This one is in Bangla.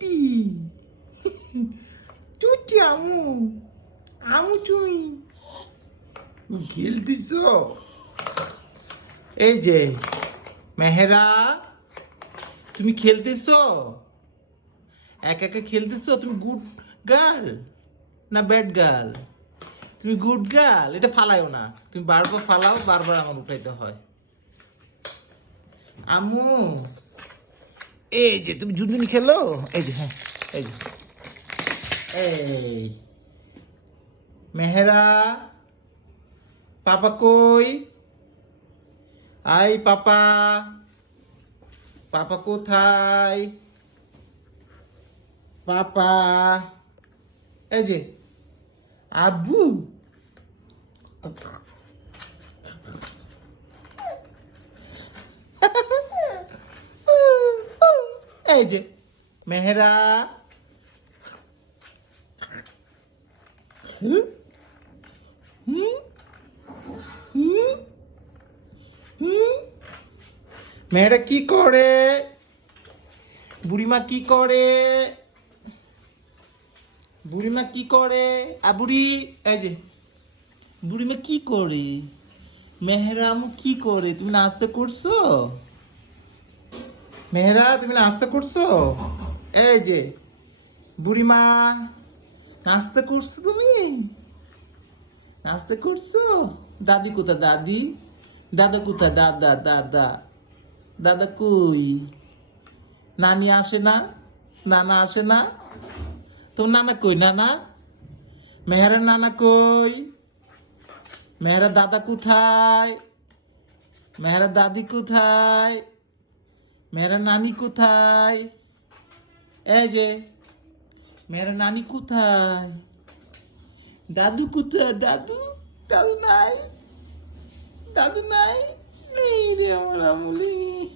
চুটি চুটি আমু আমু তুই খেলতেছ? এই যে মেহেরা, তুমি খেলতেছো? একা একা খেলতেছো? তুমি গুড গার্ল না ব্যাড গার্ল? তুমি গুড গার্ল, এটা ফালাইও না। তুমি বারবার ফালাও, বারবার আমার উঠাইতে হয়। আম্মু, এই যে তুমি জুনবিন খেলো, এই যে, হ্যাঁ, এই যে, এই মেহেরা, পাপা কই? আই পাপা, পাপা কোথায়? পাপা, এই যে আব্বু, এই যে মেহেরা, হুম হুম হুম হুম। মেয়েরা কি করে? বুড়িমা কি করে? বুড়িমা কি করে? বুড়ি, এই যে বুড়িমা কি করে? মেহেরা আমু কি করে? তুমি নাস্তা করছো? মেহেরা, তুমি নাস্তা করছো? এই যে বুড়িমা, নাস্তা করছো তুমি? নাস্তা করছো? দাদি কোথা? দাদি, দাদা কোথা? দাদা দাদা, দাদা কই? নানি আসে না? নানা আসে না? তো নানা কই? নানা, মেহেরার নানা কই? মেহেরার দাদা কোথায়? মেহেরার দাদি কোথায়? মেহেরার নানি কোথায়? এই যে মেহেরার নানি কোথায়? দাদু কোথায়? দাদু, দাদু নাই, দাদু নাই, নেই রে আমার আমলি।